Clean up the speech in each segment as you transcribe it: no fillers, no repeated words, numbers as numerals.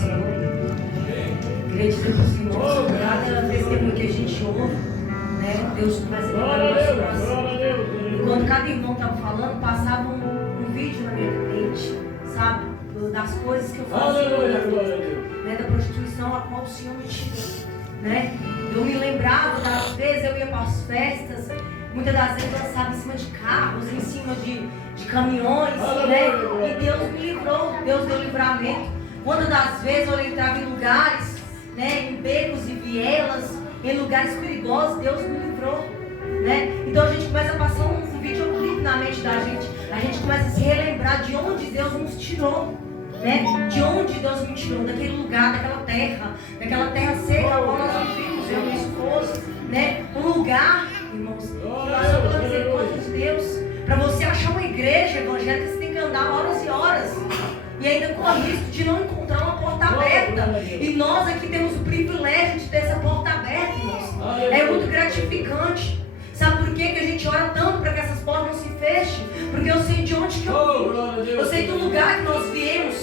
Senhor. Queria dizer para os irmãos, cada testemunho que a gente ouve, né, Deus começa a falar no nosso coração. E quando cada irmão estava falando, passava um vídeo na minha mente, sabe? Das coisas que eu fazia, né, da prostituição a qual o Senhor me tirou, né? Eu me lembrava das vezes, eu ia para as festas, muitas das vezes eu dançava em cima de carros, em cima de caminhões, né? E Deus me livrou, Deus deu livramento. Quando das vezes eu entrava em lugares, né, em becos e vielas, em lugares perigosos, Deus me livrou, né? Então a gente começa a passar um videoclipe na mente da gente. A gente começa a se relembrar de onde Deus nos tirou, né? De onde Deus me tirou, daquele lugar, daquela terra seca, a qual nós vivimos, eu e minha esposa, né? Um lugar, irmãos, que nós só pela misericórdia de Deus. Para você achar uma igreja evangélica, você tem que andar horas e horas. E ainda corre risco de não encontrar uma porta aberta. E nós aqui temos o privilégio de ter essa porta aberta, irmãos. É muito gratificante. Sabe por que a gente ora tanto para que essas portas não se fechem? Porque eu sei de onde que eu vim. Eu sei do lugar que nós viemos.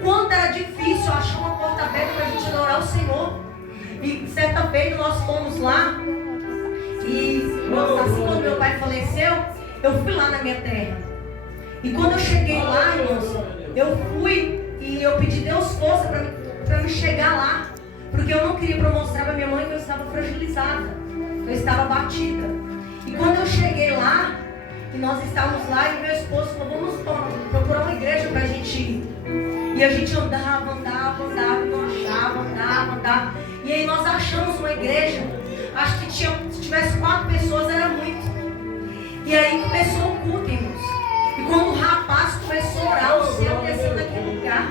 Quando era difícil achar uma porta aberta para a gente adorar o Senhor. E certa vez nós fomos lá. E assim quando meu pai faleceu, eu fui lá na minha terra. E quando eu cheguei lá, irmãos, eu fui e eu pedi Deus força para me chegar lá. Porque eu não queria mostrar para minha mãe que eu estava fragilizada. Eu estava batida. E quando eu cheguei lá, e nós estávamos lá, e meu esposo falou, vamos procurar uma igreja para a gente ir. E a gente andava, e não achava, andava. E aí nós achamos uma igreja, acho que se tivesse 4 pessoas era muito. E aí começou o culto, irmãos. E quando o rapaz começou a orar, o céu desceu naquele lugar.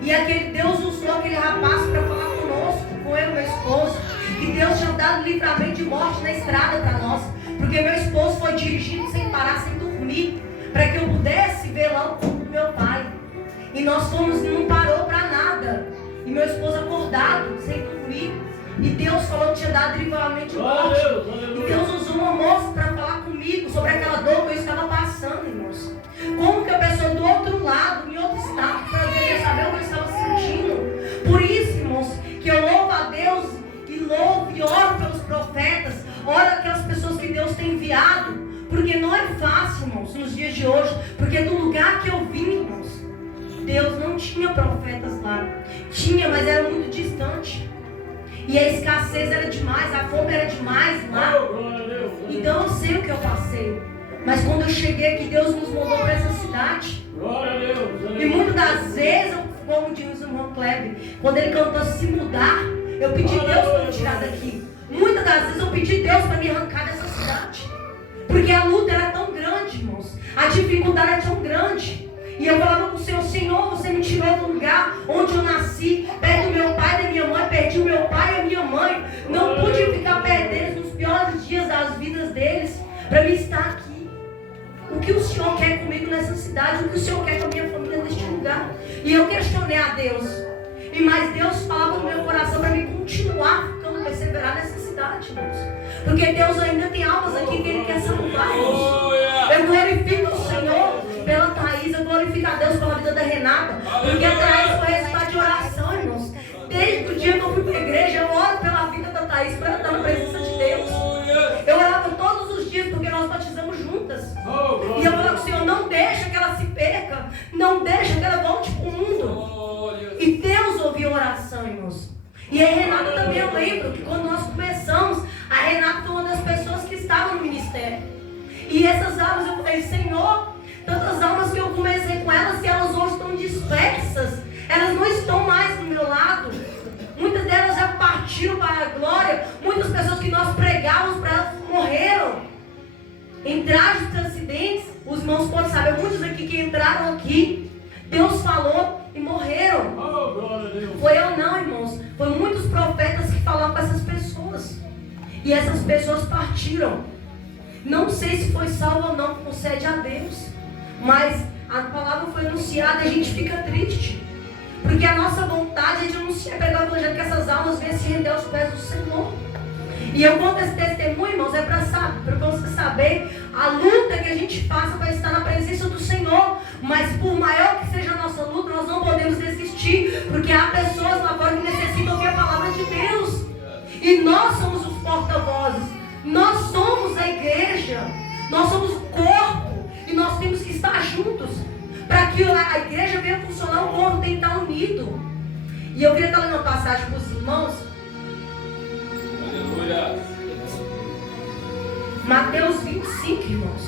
E aquele Deus usou aquele rapaz para falar conosco, com eu e meu esposo. E Deus tinha dado livramento de morte na estrada para nós. Porque meu esposo foi dirigindo sem parar, sem dormir, para que eu pudesse ver lá o corpo do meu pai. E nós fomos, não parou para nada. E meu esposo acordado, sem dormir. E Deus falou que tinha dado livramento de morte. E Deus usou uma moça para falar comigo sobre aquela dor que eu estava passando, irmãos. Como que a pessoa do outro lado, em outro estado, poderia saber o que eu estava sentindo? Por isso, irmãos, que eu louvo a Deus e louvo e oro pelos profetas, oro aquelas pessoas que Deus tem enviado, porque não é fácil, irmãos, nos dias de hoje, porque do lugar que eu vim, irmãos, Deus não tinha profetas lá. Tinha, mas era muito distante. E a escassez era demais, a fome era demais lá. Então eu sei o que eu passei. Mas quando eu cheguei aqui, Deus nos mandou para essa cidade. E muitas das vezes, como diz o irmão Kleber, quando ele cantou se mudar, eu pedi Deus para me tirar daqui. Muitas das vezes eu pedi Deus para me arrancar dessa cidade. Porque a luta era tão grande, irmãos. A dificuldade era tão grande. E eu falava com o Senhor, Senhor, você me tirou do lugar onde eu nasci, perto do meu pai e da minha mãe, perdi o meu pai e a minha mãe. Não pude ficar perto deles nos piores dias das vidas deles, para me estar aqui. O que o Senhor quer comigo nessa cidade, o que o Senhor quer com a minha família neste lugar. E eu questionei a Deus. E mais Deus falava no meu coração para me continuar ficando, perseverar nessa cidade, irmãos. Porque Deus ainda tem almas aqui que Ele quer salvar, irmãos. Eu glorifico o Senhor pela Thaís, eu glorifico a Deus pela vida da Renata. Porque a Thaís foi resultado de oração, irmãos. Desde o dia que eu fui para a igreja, eu oro pela vida da Thaís, para ela estar na presença de Deus. Eu orava todos os dias, porque nós batizamos juntas. E eu falava com o Senhor, não deixa que ela se perca, não deixa que ela volte para o mundo. E Deus ouviu a oração, irmãos. E a Renata também, eu lembro que quando nós começamos, a Renata foi uma das pessoas que estavam no ministério. E essas almas, eu falei, Senhor, tantas almas que eu comecei com elas, e elas hoje estão dispersas, elas não estão mais do meu lado. Muitas delas já partiram para a glória. Muitas pessoas que nós pregávamos para elas morreram em trágicos acidentes. Os irmãos podem saber, muitos aqui que entraram aqui, Deus falou e morreram. Foi eu não, irmãos. Foi muitos profetas que falaram com essas pessoas. E essas pessoas partiram. Não sei se foi salvo ou não, concede a Deus. Mas a palavra foi anunciada e a gente fica triste. Porque a nossa vontade é de anunciar, pregar o evangelho, que essas almas venham se render aos pés do Senhor. E eu conto esse testemunho, irmãos, é para você saber a luta que a gente passa para estar na presença do Senhor. Mas por maior que seja a nossa luta, nós não podemos desistir, porque há pessoas lá fora que necessitam ouvir a palavra de Deus. E nós somos os porta-vozes. Nós somos a igreja. Nós somos o corpo. E nós temos que estar juntos. Para que a igreja venha funcionar, o corpo tem que estar unido. E eu queria estar lendo uma passagem para os irmãos. Aleluia. Mateus 25, irmãos.